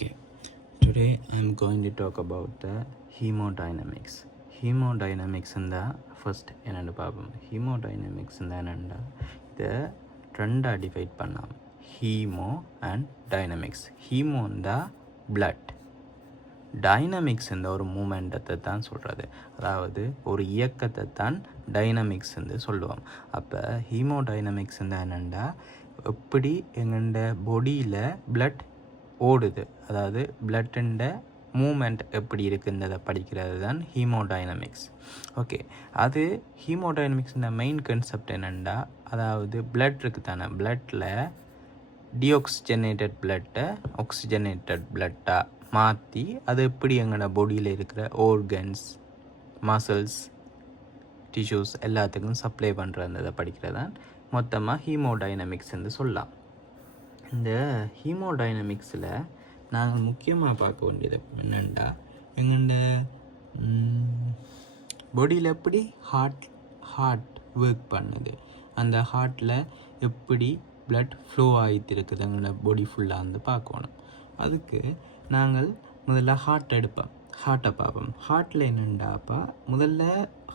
Okay, today I'm going to talk about the hemodynamics. Hemodynamics in the first என்னென்னு பார்ப்போம். Hemodynamics என்னென்னா இதை ரெண்டாக டிவைட் பண்ணலாம். Haemo and dynamics. ஹீமோ இந்த பிளட், டைனமிக்ஸ் இந்த ஒரு மூமெண்டத்தை தான் சொல்கிறது, அதாவது ஒரு இயக்கத்தை தான் டைனமிக்ஸ் வந்து சொல்லுவோம். அப்போ ஹீமோடைனமிக்ஸ் என்னென்னா எப்படி எங்கள்ட பாடியில் பிளட் ஓடுது, அதாவது பிளட்டுண்ட மூமெண்ட் எப்படி இருக்குன்றதை படிக்கிறது தான் ஹீமோடைனமிக்ஸ். ஓகே, அது ஹீமோடைனமிக்ஸ்ன்ற மெயின் கான்செப்ட் என்னென்னா, அதாவது பிளட் இருக்குது தானே, பிளட்டில் டிஆக்சிஜனேட்டட் பிளட்டை ஆக்சிஜனேட்டட் பிளட்டாக மாற்றி அது எப்படி எங்களோட பாடியில் இருக்கிற ஆர்கன்ஸ், மசில்ஸ், டிஷ்யூஸ் எல்லாத்துக்கும் சப்ளை பண்ணுறதை படிக்கிறது தான் மொத்தமாக ஹீமோடைனமிக்ஸ் என்று சொல்லலாம். இந்த ஹீமோடைனமிக்ஸில் நாங்கள் முக்கியமாக பார்க்க வேண்டியது என்னென்னா, எங்கள்ட பாடியில் எப்படி ஹார்ட் ஒர்க் பண்ணுது, அந்த ஹார்ட்டில் எப்படி பிளட் ஃப்ளோ ஆகிட்டு இருக்குது எங்களோட பாடி ஃபுல்லாக வந்து பார்க்கணும். அதுக்கு நாங்கள் முதல்ல ஹார்ட்டை பார்ப்போம். ஹார்ட்டில் என்னென்னாப்பா, முதல்ல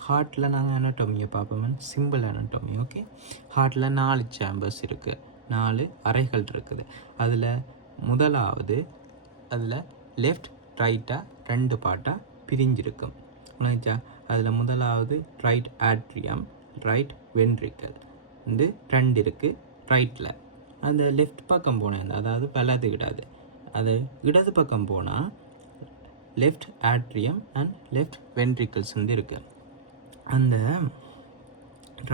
ஹார்ட்டில் நாங்கள் அனட்டோமியை பார்ப்போம், சிம்பிள் அனட்டோமி. ஓகே, ஹார்ட்டில் 4 சேம்பர்ஸ் இருக்குது, 4 அறைகள் இருக்குது. அதில் முதலாவது அதில் லெஃப்ட் ரைட்டாக 2 பார்ட்டாக பிரிஞ்சிருக்கும். உனச்சா அதில் முதலாவது ரைட் ஆட்ரியம், ரைட் வென்ட்ரிக்கல் வந்து 2 இருக்குது ரைட்டில். அந்த லெஃப்ட் பக்கம் போனேன், அதாவது வலது கிடாது, அது இடது பக்கம் போனால் left atrium and left ventricles வந்து இருக்குது. அந்த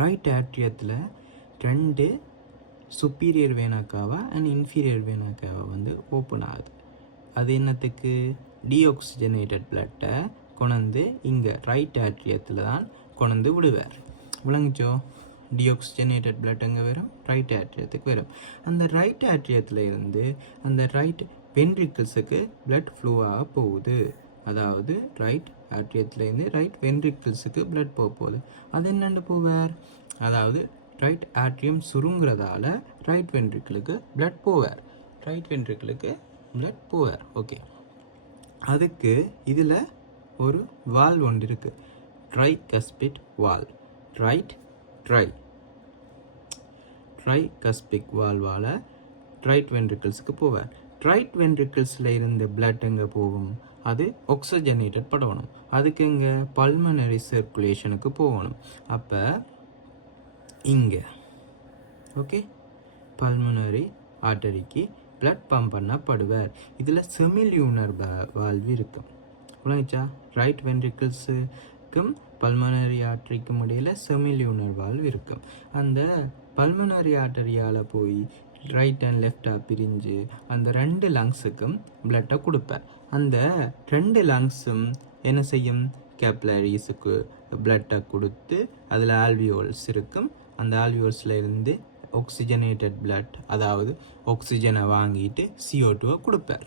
ரைட் ஆட்ரியத்தில் 2 சுப்பீரியர் வேனாக்காவா அண்ட் இன்ஃபீரியர் வேனாக்காவா வந்து ஓப்பன் ஆகுது. அது என்னத்துக்கு, டீஆக்சிஜனேட்டட் பிளட்டை கொண்டு இங்கே ரைட் ஆட்ரியத்தில் தான் கொண்டு விடுவார். விளங்குச்சோ, டீஆக்சிஜனேட்டட் பிளட் எங்கே வரும், ரைட் ஆட்ரியத்துக்கு வரும். அந்த ரைட் ஆட்ரியத்தில் இருந்து அந்த ரைட் வென்ட்ரிக்கிள்ஸுக்கு பிளட் ஃப்ளூவாக போகுது, அதாவது ரைட் ஆட்ரியத்துலேருந்து ரைட் வென்ட்ரிக்கிள்ஸுக்கு பிளட் போகுது. அது என்னென்னு போவார், அதாவது ரைட் ஆட்ரியம் சுருங்குறதால ரைட் வென்ட்ரிக்கிளுக்கு பிளட் போவார், ஓகே. அதுக்கு இதில் ஒரு வால்வ் ஒன்று இருக்குது, ட்ரைகஸ்பிட் வால்வ். ட்ரைகஸ்பிக் வால்வால் ரைட் வென்ட்ரிக்கிள்ஸுக்கு போவார். ரைட் வென்ட்ரிக்கிள்ஸில் இருந்த பிளட் எங்கே போகும், அது ஆக்சிஜனேட்டட் பண்ணணும். அதுக்கு இங்கே பல்மனரி சர்க்குலேஷனுக்கு போகணும். அப்போ இங்கே ஓகே, பல்மனரி ஆர்டரிக்கு பிளட் பம்ப் பண்ணப்படுவார். இதில் செமிலியூனர் வால்வ் இருக்கும். உணர்ச்சா, ரைட் வென்ட்ரிக்கிள்ஸுக்கும் பல்மனரி ஆர்டரிக்கும் இடையில் செமிலியூனர் வால்வ் இருக்கும். அந்த பல்மனரி ஆர்டரியால் போய் ரைட் அண்ட் லெஃப்டாக பிரிஞ்சு அந்த 2 லங்ஸுக்கும் பிளட்டை கொடுப்பார். அந்த 2 லங்ஸும் என்ன செய்யும், கேப்லரிஸுக்கு பிளட்டை கொடுத்து அதில் ஆல்வியோல்ஸ் இருக்கும். அந்த ஆல்வியோல்ஸில் இருந்து ஆக்சிஜனேட்டட் பிளட், அதாவது ஆக்சிஜனை வாங்கிட்டு CO2 கொடுப்பார்.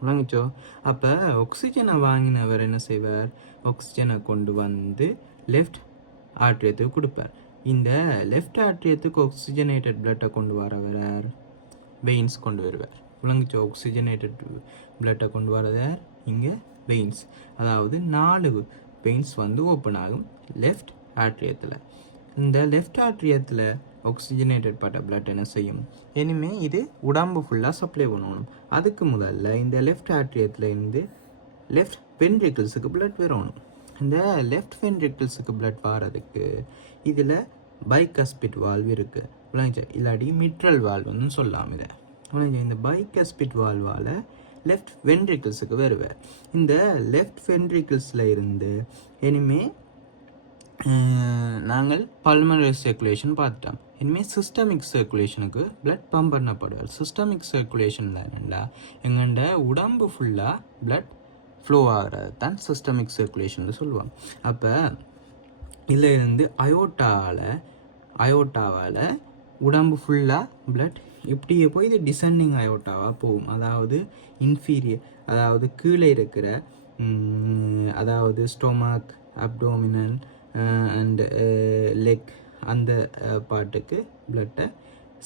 விளங்குச்சோ, அப்போ ஆக்சிஜனை வாங்கினவர் என்ன செய்வார், ஆக்சிஜனை கொண்டு வந்து லெஃப்ட் ஆட்ரியத்துக்கு கொடுப்பார். இந்த லெஃப்ட் ஆட்ரியத்துக்கு ஆக்சிஜனேட்டட் பிளட்டை கொண்டு வரவர் வெயின்ஸ் கொண்டு வருவார். விளங்குச்சோ, ஆக்சிஜனேட்டட் பிளட்டை கொண்டு வரதார் இங்கே வெயின்ஸ், அதாவது 4 வெயின்ஸ் வந்து ஓப்பன் ஆகும் லெஃப்ட் ஆட்ரியத்தில். இந்த லெஃப்ட் ஆட்ரியத்தில் ஆக்சிஜனேட்டட் பட்ட பிளட் என்ன செய்யும், இனிமேல் இது உடம்பு ஃபுல்லாக சப்ளை பண்ணணும். அதுக்கு முதல்ல இந்த லெஃப்ட் ஆட்ரியத்தில் இருந்து லெஃப்ட் வென்ட்ரிக்கிள்ஸுக்கு பிளட் வரணும். இந்த லெஃப்ட் வென்ட்ரிக்கிள்ஸுக்கு பிளட் வாரதுக்கு இதில் பைகஸ்பிட் வால்வ் இருக்குது, விளங்குச்சா, இல்லாட்டி மிட்ரல் வால்வ்னு சொல்லலாம் இதை. விளங்குச்சா, இந்த பைகஸ்பிட் வால்வால் லெஃப்ட் வென்ட்ரிக்கிள்ஸுக்கு வருவார். இந்த லெஃப்ட் வென்ட்ரிக்கிள்ஸில் இருந்து இனிமேல் நாங்கள் பல்மனரி சர்க்குலேஷன் பார்த்துட்டோம். இனிமேல் சிஸ்டமிக் சர்க்குலேஷனுக்கு பிளட் பம்ப் பண்ணப்படுவார். சிஸ்டமிக் சர்க்குலேஷனில் என்னென்னா எங்கள்ட உடம்பு ஃபுல்லாக பிளட் ஃப்ளோ ஆகிறது தான் சிஸ்டமிக் சர்க்குலேஷன் சொல்லுவாங்க. அப்போ இதில் இருந்து அயோட்டாவால் உடம்பு ஃபுல்லாக பிளட் இப்படியே போய் இது டிசெண்டிங் அயோட்டாவாக போகும், அதாவது இன்ஃபீரியர், அதாவது கீழே இருக்கிற, அதாவது ஸ்டொமக், அப்டோமினல் அண்ட் லெக் அந்த பாட்டுக்கு பிளட்டை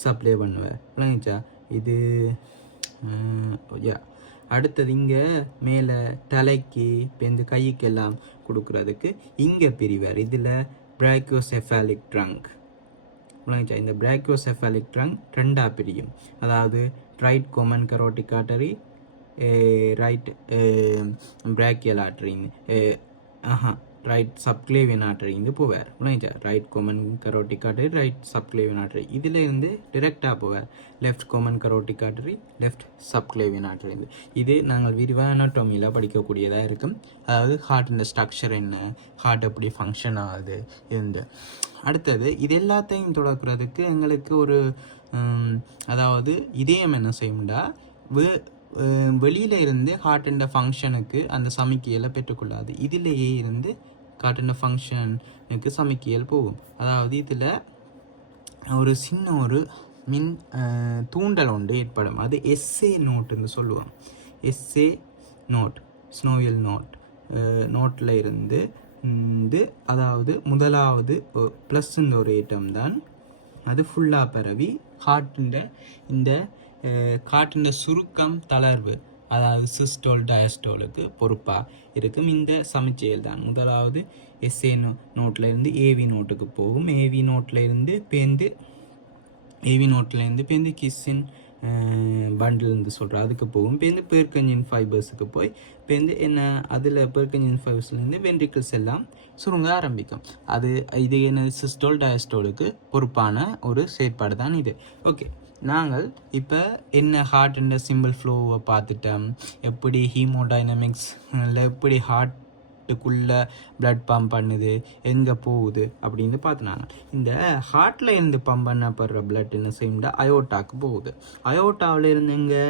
சப்ளை பண்ணுவார். விளங்குச்சா, இது அடுத்தது இங்கே மேலே தலைக்கு இப்போ இந்த கைக்கெல்லாம் கொடுக்குறதுக்கு இங்கே பிரிவார். இதில் பிராக்கியோசெஃபாலிக் ட்ரங்க் விளங்கிச்சா. இந்த பிராக்கியோசெஃபாலிக் ட்ரங்க் ரெண்டாக பிரியும். அதாவது right common carotid artery, right brachial ஆர்டரின்னு ரைட் சப்க்ளேவியன் ஆர்டரி இருந்து போவார். விளங்கிச்சா. Right common carotid artery, right subclavian artery இதில் இருந்து டிரெக்டாக போவார். Left common carotid artery, left subclavian artery இருந்து. இது நாங்கள் விரிவான அனாட்டமியில் படிக்கக்கூடியதாக இருக்கும். அதாவது ஹார்ட்டின் ஸ்ட்ரக்சர் என்ன, ஹார்ட் எப்படி ஃபங்க்ஷன் ஆகுது இருந்து. அடுத்தது இது எல்லாத்தையும் தொடக்கிறதுக்கு எங்களுக்கு ஒரு அதாவது இதயம் என்ன செய்யும்டா, வெளியில இருந்து ஹார்ட்டின் ஃபங்க்ஷனுக்கு அந்த சமிக்கையில பெற்றுக்கொள்ளாது. இதிலேயே இருந்து ஹார்ட்டின் ஃபங்க்ஷனுக்கு சமிக்கையல் போகும். அதாவது இதில் ஒரு சின்ன ஒரு மின் தூண்டல் ஒன்று ஏற்படும். அது எஸ்ஏ நோட்டுன்னு சொல்லுவோம். எஸ்ஏ நோட், ஸ்னோவியல் நோட்டில் இருந்து அதாவது முதலாவது ப்ளஸ்ன்ற ஒரு ஏட்டம் தான் அது ஃபுல்லாக பரவி ஹார்ட்டின் சுருக்கம் தளர்வு, அதாவது சிஸ்டோல் டயஸ்டோலுக்கு பொறுப்பாக இருக்கும். இந்த சமிச்செயல் தான் முதலாவது எஸ்ஏ நோட்டில் இருந்து ஏவி நோட்டுக்கு போகும். ஏவி நோட்டில் இருந்து பேருந்து கிஸ்ஸின் பண்டில்னு சொல்கிறோம் அதுக்கு போகும். பேருந்து பேர்கஞ்சின் ஃபைபர்ஸுக்கு போய் பேருந்து என்ன அதில் பேர்கஞ்சின் ஃபைபர்ஸ்லேருந்து வென்ட்ரிக்கிள்ஸ் எல்லாம் சுருங்க ஆரம்பிக்கும். இது என்ன சிஸ்டோல் டயஸ்டோலுக்கு பொறுப்பான ஒரு செயற்பாடு தான் இது. ஓகே, நாங்கள் இப்போ என்ன ஹார்ட் சிம்பிள் ஃப்ளோவை பார்த்துட்டோம். எப்படி ஹீமோடைனமிக்ஸில் எப்படி ஹார்ட்டுக்குள்ளே பிளட் பம்ப் பண்ணுது, எங்கே போகுது அப்படின்னு பார்த்துனாங்க. இந்த ஹார்ட்டில் இருந்து பம்ப் பண்ணப்படுற பிளட் என்ன செய்யும்டா அயோட்டாவுக்கு போகுது. அயோட்டாவில் இருந்து எங்கே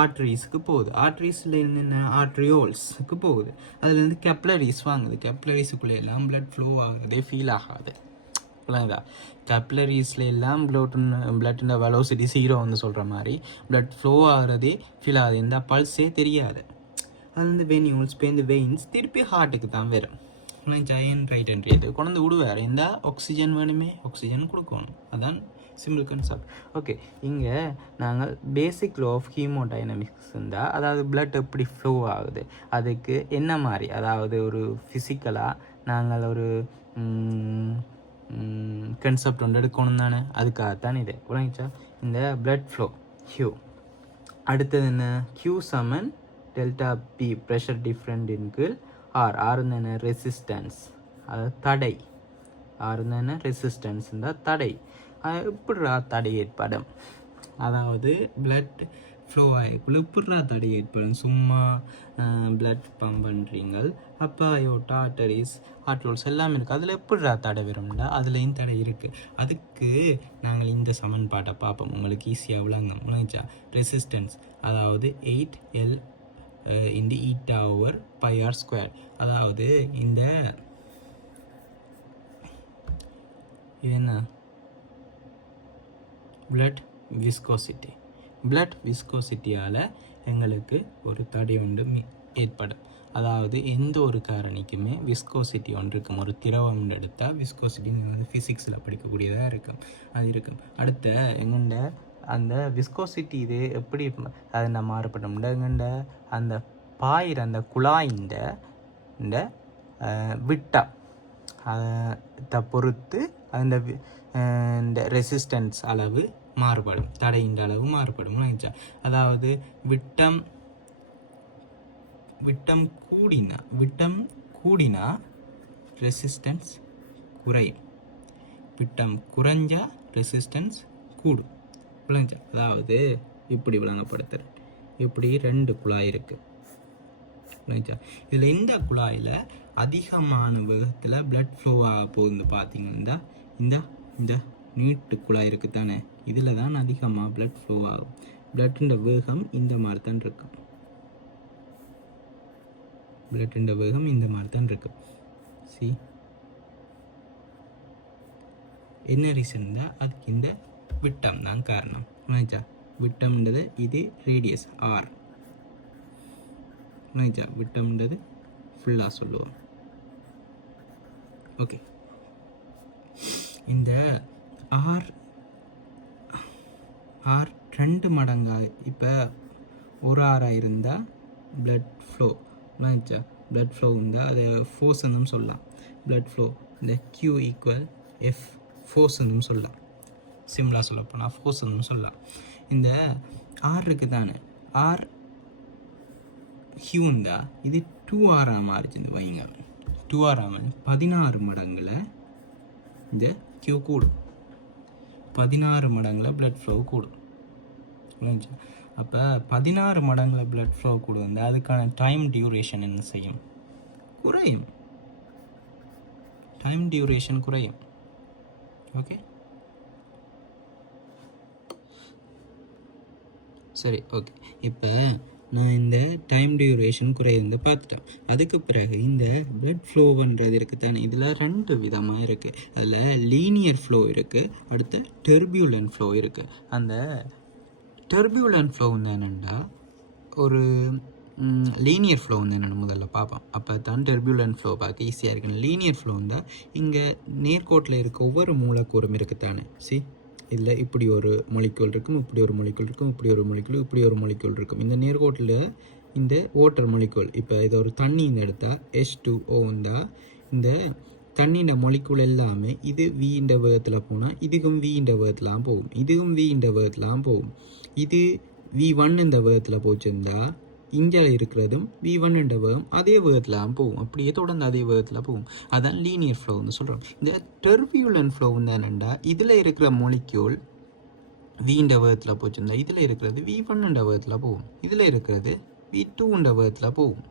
ஆர்ட்ரிஸ்க்கு போகுது. ஆர்ட்ரிஸில் இருந்து என்ன ஆர்ட்ரியோல்ஸுக்கு போகுது. அதுலேருந்து கெப்லரிஸ் வாங்குது. கெப்லரிஸுக்குள்ளே எல்லாம் பிளட் ஃப்ளோ ஆகுறதே ஃபீல் ஆகாது. இல்லைங்களா. கெப்லரிஸில் எல்லாம் பிளட்டின் வெலோசிட்டி 0 சொல்கிற மாதிரி பிளட் ஃப்ளோ ஆகிறதே ஃபீல் ஆகுது. இந்த பல்ஸே தெரியாது. அது வந்து வெனியூல்ஸ் பேருந்து வெயின்ஸ் திருப்பி ஹார்ட்டுக்கு தான் வரும். ஜாயின் ரைட் என்ட்ரி கொண்டு விடுவார். இந்த ஆக்சிஜன் வேணுமே, ஆக்சிஜன் கொடுக்கணும். அதான் சிம்பிள் கான்செப்ட். ஓகே, இங்கே நாங்கள் பேசிக் லோ ஆஃப் ஹீமோடைனமிக்ஸ் இருந்தால், அதாவது பிளட் எப்படி ஃப்ளோ ஆகுது, அதுக்கு என்ன மாதிரி, அதாவது ஒரு ஃபிசிக்கலாக நாங்கள் ஒரு கன்செப்ட் ஒன்று எடுக்கணும் தானே, அதுக்காகத்தான் இது விளங்கிச்சா. இந்த பிளட் ஃப்ளோ ஹியூ. அடுத்தது என்ன, கியூ சமன் டெல்டா பி ப்ரெஷர் டிஃப்ரெண்ட் இன்கீழ் ஆர் என்ன ரெசிஸ்டன்ஸ், அதாவது தடை. என்ன ரெசிஸ்டன்ஸ் இருந்தால் தடை. எப்படிரா தடை ஏற்படும், அதாவது பிளட் ஃப்ளோ ஆகிக்குள்ள எப்படிரா தடை ஏற்படும். சும்மா பிளட் பம்ப் பண்ணுறீங்க, அப்போ அயோட்டா ஆர்டரிஸ் ஆர்ட்ரோல்ஸ் எல்லாமே இருக்குது. அதில் எப்படிரா தடை வரும்டா, அதுலேயும் தடை இருக்குது. அதுக்கு நாங்கள் இந்த சமன்பாட்டை பார்ப்போம், உங்களுக்கு ஈஸியாக விளங்கும். உணர்ச்சா ரெசிஸ்டன்ஸ் அதாவது 8L × η/πr². அதாவது இந்த என்ன பிளட் விஸ்கோசிட்டியால் எங்களுக்கு ஒரு தடை ஒன்று ஏற்படும். அதாவது எந்த ஒரு காரணிக்குமே விஸ்கோசிட்டி ஒன்று இருக்கும். ஒரு திரவம் எடுத்தால் விஸ்கோசிட்டி வந்து ஃபிசிக்ஸில் படிக்கக்கூடியதாக இருக்கும். அது இருக்கும். அடுத்த எங்கண்ட அந்த விஸ்கோசிட்டி இது எப்படி அது நம்ம மாறுபட்டோம்னா, எங்கண்ட அந்த பாயிற அந்த குழாயின்ற விட்டா அதை பொறுத்து அந்த ரெசிஸ்டன்ஸ் அளவு மாறுபடும், தடையின் அளவு மாறுபடும். அதாவது விட்டம் கூடினா ரெசிஸ்டன்ஸ் குறையும், விட்டம் குறைஞ்சா ரெசிஸ்டன்ஸ் கூடும். விளங்குச்சா. அதாவது இப்படி விளங்கப்படுத்துறேன். இப்படி 2 குழாய் இருக்குது. விளங்குச்சா. இதில் எந்த குழாயில் அதிகமான வேகத்தில் பிளட் ஃப்ளோ ஆக போகுதுன்னு பார்த்தீங்கன்னா, இந்த நீட்டு குழாய் இருக்குது தானே, இதில் தான் அதிகமாக பிளட் ஃப்ளோ ஆகும். பிளட்டின் வேகம் இந்த மாதிரி தான் இருக்கும். சி என்ன ரீசன் தான், அதுக்கு இந்த விட்டம் தான் காரணம். நினைச்சா விட்டம்ன்றது இது ரேடியஸ் ஆர். நினைச்சா விட்டம்ன்றது ஃபுல்லாக சொல்லுவோம். ஓகே, இந்த ஆர் 2 மடங்காக, இப்போ ஒரு ஆறாக இருந்தால் blood flow நினச்சா blood flow இருந்தால் அதை ஃபோர்ஸ்ன்னு சொல்லலாம். blood flow இந்த Q ஈக்குவல் எஃப் ஃபோர்ஸ்ன்னு சொல்லலாம். சிம்பிளாக சொல்ல போனால் ஃபோர்ஸ்ன்னு சொல்லலாம். இந்த ஆர் இருக்குது தானே, ஆர் ஹியூந்தா இது 2R மாறிச்சு வைங்க. 2R 16 மடங்கில் இந்த கியூ கூடும், 16 மடங்கில் பிளட் ஃப்ளோ கூடும். அப்போ 16 மடங்கில் பிளட் ஃப்ளோ கூடும், அதுக்கான டைம் டியூரேஷன் என்ன செய்யும்? குறையும். டைம் டியூரேஷன் குறையும். ஓகே, சரி, ஓகே. இப்போ நான் இந்த டைம் டியூரேஷன் குறைந்து பார்த்துட்டேன். அதுக்கு பிறகு இந்த பிளட் ஃப்ளோ பண்ணுறது இருக்குது தானே, இதில் 2 விதமாக இருக்குது. அதில் லீனியர் ஃப்ளோ இருக்குது, அடுத்த டர்பியூலன்ட் ஃப்ளோ இருக்குது. அந்த டர்பியூலன்ட் ஃப்ளோ வந்து என்னென்னா, ஒரு லீனியர் ஃப்ளோ வந்து என்னென்னு முதல்ல பார்ப்போம். அப்போ தான் டர்பியூலன்ட் ஃப்ளோ பார்க்க ஈஸியாக இருக்குன்னு. லீனியர் ஃப்ளோ இருந்தால் இங்கே நேர்கோட்டில் இருக்க ஒவ்வொரு மூலக்கூறும் இருக்குது தானே. இதில் இப்படி ஒரு மொலிக்யூல் இருக்கும், இப்படி ஒரு மொலிக்யூல் இருக்கும், இப்படி ஒரு மொலிக்யூல், இப்படி ஒரு மொலிக்யூல் இருக்கும். இந்த நேர்கோட்டில் இந்த வாட்டர் மொலிக்யூல், இப்போ இதை ஒரு தண்ணின்னு எடுத்தால் H2O இருந்தால் இந்த தண்ணியின் மொலிக்யூல் எல்லாமே இது V வேகத்தில் போனால் இதுக்கும் V வேகத்தில் போகும், இதுக்கும் V வேகத்தில் போகும். இது V1 இந்த வேகத்தில் போச்சுருந்தா இந்தியாவில் இருக்கிறதும் V1 வேகம் அதே வேகத்தில் போகும், அப்படியே தொடர்ந்து அதே வேகத்தில் போகும். அதான் லீனியர் ஃப்ளோன்னு சொல்கிறோம். இந்த டர்பியூலன்ட் ஃப்ளோ வந்து என்னென்னா, இதில் இருக்கிற மொலிக்யூல் V வேகத்தில் போச்சுருந்தா இதில் இருக்கிறது V1 வேகத்தில் போகும், இதில் இருக்கிறது V2 வேகத்தில் போகும்.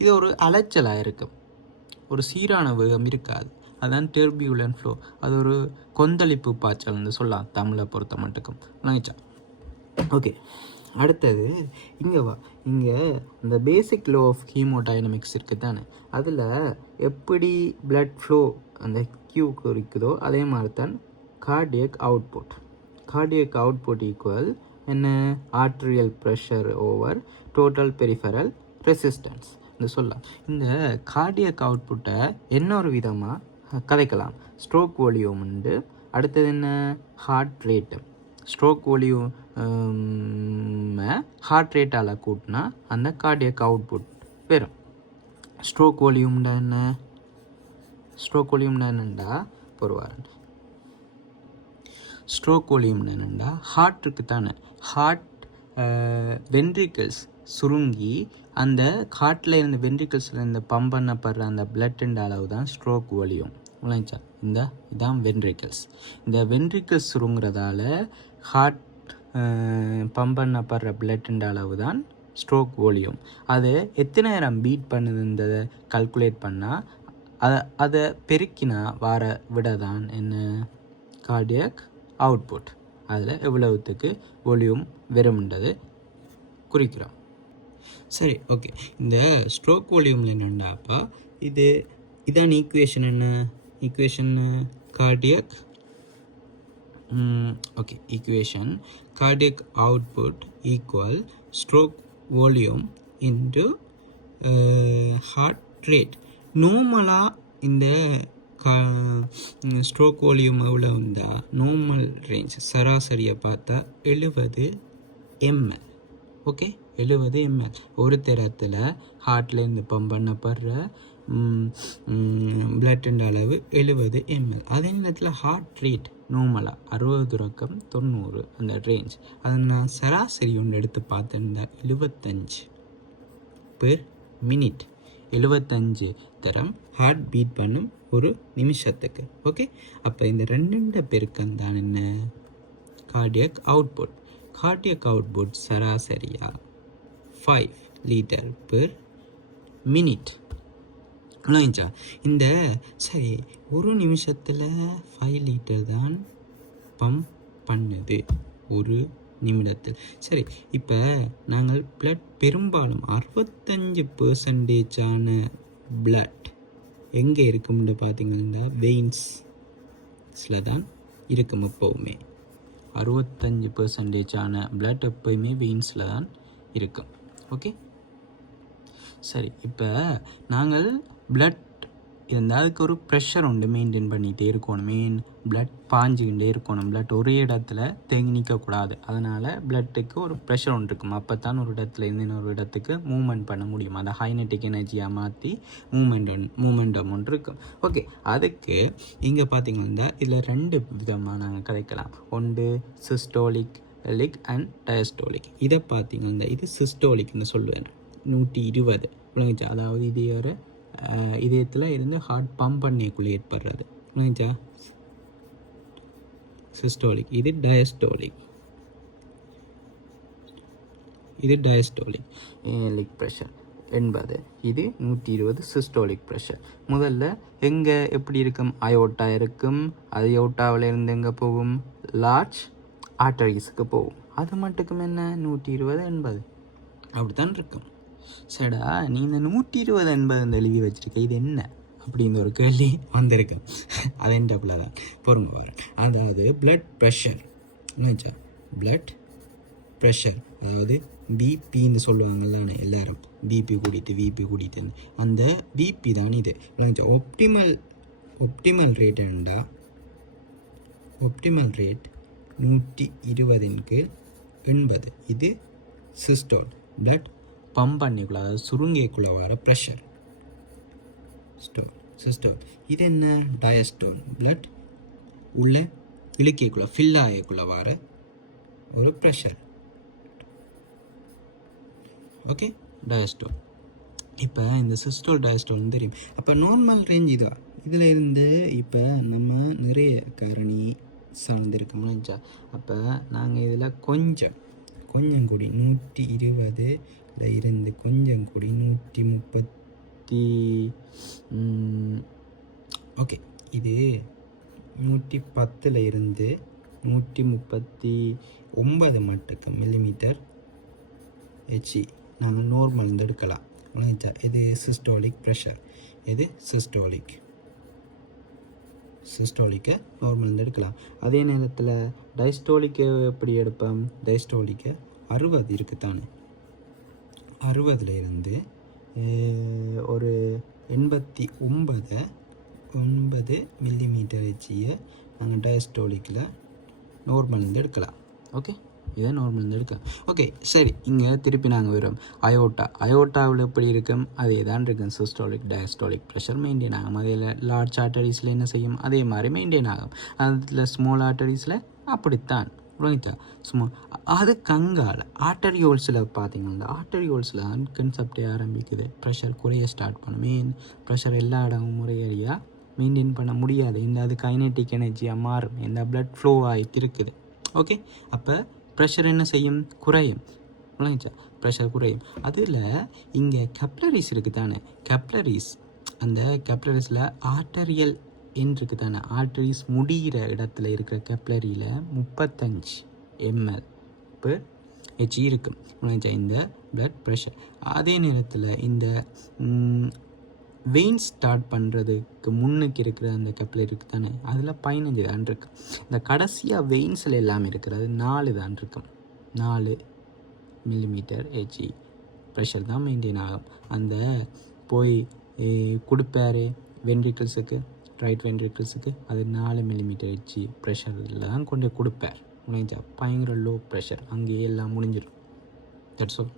இது ஒரு அலைச்சலாக இருக்கும், ஒரு சீரான வேகம் இருக்காது. அதான் டர்பியூலன்ட் ஃப்ளோ. அது ஒரு கொந்தளிப்பு பாய்ச்சல்னு சொல்லலாம் தமிழை பொறுத்த மட்டுக்கும். நினைச்சா ஓகே. அடுத்தது இங்கே வா, இங்கே இந்த பேசிக் லோ ஆஃப் ஹீமோடைனமிக்ஸ் இருக்குது தானே, அதில் எப்படி பிளட் ஃப்ளோ அந்த கியூக்கு இருக்குதோ அதே மாதிரி தான் cardiac output. Cardiac output equal என்ன, arterial pressure over total peripheral resistance சொல்லலாம். இந்த கார்டியக் அவுட்புட்டை என்ன ஒரு விதமாக கதைக்கலாம், ஸ்ட்ரோக் வால்யூம் உண்டு. அடுத்தது என்ன, heart rate. Stroke volume heart ரேட்டால் கூட்டினா அந்த கார்டியக் அவுட்புட் பெறும். ஸ்ட்ரோக் வால்யூம்னா என்ன, ஸ்ட்ரோக் வால்யூம்னா என்னென்னா பொறுவார். ஸ்ட்ரோக் வால்யூம்னா என்னென்னா, ஹார்ட் இருக்குது தானே, ஹார்ட் வென்ட்ரிக்கிள்ஸ் சுருங்கி அந்த ஹார்ட்டில் இருந்த வென்ட்ரிக்கிள்ஸில் இருந்து பம்ப் பண்ணப்படுற அந்த பிளட்டுன்ற அளவு தான் ஸ்ட்ரோக் வால்யூம். விளைச்சா இதான் வென்ட்ரிக்கிள்ஸ். இந்த வென்ட்ரிக்கிள்ஸ் சுருங்குறதால ஹார்ட் பம்ப் பண்ணப்படுற பிளட்டுன்ற அளவு தான் ஸ்ட்ரோக் வால்யூம். அது எத்தனை நேரம் பீட் பண்ணுதுன்றதை கல்குலேட் பண்ணால் அதை பெருக்கினா வர விட தான் என்ன, கார்டியக் அவுட்புட். அதில் எவ்வளவுத்துக்கு வால்யூம் வெறும்ன்றது குறிக்கிறோம். சரி, ஓகே. இந்த ஸ்ட்ரோக் வால்யூமில் என்னென்னாப்பா, இதான் ஈக்குவேஷன். என்ன equation, cardiac okay equation cardiac output equal stroke volume into heart rate. நார்மலாக இந்த ஸ்ட்ரோக் வால்யூம் எவ்வளோ இருந்தால் நார்மல் ரேஞ்ச் சராசரியை பார்த்தா 70 ml. ஓகே, 70 ml ஒரு தரத்தில் ஹார்ட்லேருந்து பம்ப் பண்ணப்படுற பிளட்டுன்ற அளவு 70 ml. அதே நேரத்தில் ஹார்ட் ரேட் நார்மலாக 60 தொடக்கம் 90 அந்த ரேஞ்ச். அதை நான் சராசரி ஒன்று எடுத்து பார்த்தேன்னா 75 பெர் மினிட். 75 தரம் ஹார்ட் பீட் பண்ணும் ஒரு நிமிஷத்துக்கு. ஓகே, அப்போ இந்த 2 பெருக்கம் தான் என்ன, கார்டியக் அவுட்புட். கார்டியக் அவுட்புட் சராசரியாக 5 லிட்டர் பெர் மினிட். இந்த சரி, ஒரு நிமிஷத்தில் 5 லிட்டர் தான் பம்ப் பண்ணுது ஒரு நிமிடத்தில். சரி, இப்போ நாங்கள் பிளட் பெரும்பாலும் 65% பிளட் எங்கே இருக்கும்னு பார்த்தீங்கன்னா வெயின்ஸில் தான் இருக்கும். எப்போவுமே 65% பிளட் எப்போயுமே வெயின்ஸில் தான் இருக்கும். ஓகே, சரி. இப்போ நாங்கள் பிளட் இருந்தால் அதுக்கு ஒரு ப்ரெஷர் உண்டு மெயின்டைன் பண்ணிகிட்டே இருக்கணும். பிளட் பாஞ்சுக்கிட்டே இருக்கணும். பிளட் ஒரே இடத்துல தேங்கி நிற்கக்கூடாது. அதனால் பிளட்டுக்கு ஒரு ப்ரெஷர் ஒன்று இருக்கும். அப்போ தான் ஒரு இடத்துல இருந்து இன்னொரு இடத்துக்கு மூவ்மெண்ட் பண்ண முடியும். அதை கைனடிக் எனர்ஜியாக மாற்றி மூமெண்டம் ஒன்று இருக்கும். ஓகே, அதுக்கு இங்கே பார்த்தீங்கன்னா இதில் 2 விதமாக நாங்கள் கதைக்கலாம். ஒன்று சிஸ்டோலிக் அண்ட் டயஸ்டோலிக். இதை பார்த்தீங்கன்னா இது சிஸ்டோலிக்னு சொல்லுவேன். 120 விளங்குச்சா? அதாவது இதயத்தில் இருந்து ஹார்ட் பம்ப் பண்ணிக்குள்ளே ஏற்படுறது விளங்குச்சா? சிஸ்டோலிக். இது டயஸ்டோலிக் ப்ரெஷர் 80. இது 120 சிஸ்டோலிக் ப்ரெஷர். முதல்ல எங்கே எப்படி இருக்கும்? அயோட்டா இருக்கும். அயோட்டாவில் இருந்து எங்கே போகும்? லார்ஜ் ஆர்டரிஸுக்கு போகும். அது மட்டுக்கும் என்ன 120 80 அப்படித்தான் இருக்கும். சரிடா, நீ இந்த 120 80 எழுதி வச்சிருக்க, இது என்ன அப்படின்னு ஒரு கேள்வி வந்திருக்கு. அது என்டப்பில் தான் பொறுமை வரேன். அதாவது பிளட் ப்ரெஷர் பிளட் ப்ரெஷர், அதாவது பிபின்னு சொல்லுவாங்கல்ல எல்லாரும், பிபி கூட்டிட்டு அந்த பிபி தான் இது. ஒப்டிமல் ரேட் என்னடா? Optimal rate 120 80. இது சிஸ்டோல், பிளட் பம்ப் பண்ணிக்குள்ள, அதாவது சுருங்கைக்குள்ளே வர ப்ரெஷர். சிஸ்டோல். இது என்ன? டயஸ்டோல், பிளட் உள்ள இழுக்கைக்குள்ளே ஃபில் ஆகக்குள்ளே வர ஒரு ப்ரெஷர். Okay, diastole. இப்போ இந்த சிஸ்டோல் டயஸ்டோல்னு தெரியும். அப்போ நார்மல் ரேஞ்ச் இதான். இதில் இருந்து இப்போ நம்ம நிறைய காரணி சார்ந்திருக்கோம்னா, அப்போ நாங்கள் இதில் கொஞ்சம் கூடி 120 இருந்து கொஞ்சம் கூடி 130. ஓகே, இது 110 இருந்து 139 மட்டுக்கு மில்லிமீட்டர் ஹெச்இ நாங்கள் நார்மல் இருந்து எடுக்கலாம். இது சிஸ்டோலிக் ப்ரெஷர். இது சிஸ்டோலிக்கை நார்மல் இருந்து எடுக்கலாம். அதே நேரத்தில் டைஸ்டோலிக்கை எப்படி எடுப்போம்? டைஸ்டோலிக்கை 60 இருக்குத்தானே, 60 இருந்து ஒரு 89 மில்லிமீட்டர் ஹெச்சியை நாங்கள் டயஸ்டோலிக்கில் நார்மல் இருந்து எடுக்கலாம். ஓகே, இதை நார்மல் இருந்து எடுக்கலாம். ஓகே, சரி. இங்கே திருப்பி நாங்கள் வரோம். அயோட்டாவில் எப்படி இருக்கும்? அதே தான் இருக்கும். சிஸ்டோலிக் டயஸ்டோலிக் ப்ரெஷர் மெயின்டைன் ஆகும். அதில் லார்ஜ் ஆர்டரிஸில் என்ன செய்யும்? அதே மாதிரி மெயின்டைன் ஆகும். அதில் ஸ்மால் ஆர்டரிஸில் அப்படித்தான் விளங்கிச்சா? அது கங்கால ஆர்டரியோல்ஸில் பார்த்தீங்கன்னா ஆர்டரியோல்ஸில் கன்செப்டே ஆரம்பிக்குது. ப்ரெஷர் குறைய ஸ்டார்ட் பண்ணும். ப்ரெஷர் எல்லா இடமும் முறையறியாக மெயின்டைன் பண்ண முடியாது. அது கைனெட்டிக் எனர்ஜியாக மாறும். பிளட் ஃப்ளோ ஆகிட்டு இருக்குது. ஓகே, அப்போ ப்ரெஷர் என்ன செய்யும்? குறையும். விளங்கிச்சா? ப்ரெஷர் குறையும். அதில் இங்கே கேப்லரிஸ் இருக்குது தானே, அந்த கேப்லரிஸில் ஆர்டரியல் இருக்குது தானே, ஆர்டரிஸ் முடிகிற இடத்துல இருக்கிற கேப்லரியில் 35 ml per ஹெச்இ இருக்கும். இந்த பிளட் ப்ரெஷர். அதே நேரத்தில் இந்த வெயின் ஸ்டார்ட் பண்ணுறதுக்கு முன்னுக்கு இருக்கிற அந்த கேப்லரி இருக்குது தானே, அதில் 15 தான் இருக்கும். இந்த கடைசியாக வெயின்ஸில் எல்லாமே இருக்கிறது 4 தான் இருக்கும். 4 மில்லிமீட்டர் ஹெச்இ ப்ரெஷர் தான் மெயின்டைன் ஆகும். அந்த போய் கொடுப்பாரு வென்ட்ரிக்கிள்ஸுக்கு, ரைட் வென்ட்ரிக்கிள்ஸுக்கு, அது 4 மில்லிமீட்டர் ஹெச்இ ப்ரெஷரில் தான் கொண்டு கொடுப்பார். பயங்கர லோ ப்ரெஷர், அங்கேயே எல்லாம் முடிஞ்சிடும். That's all.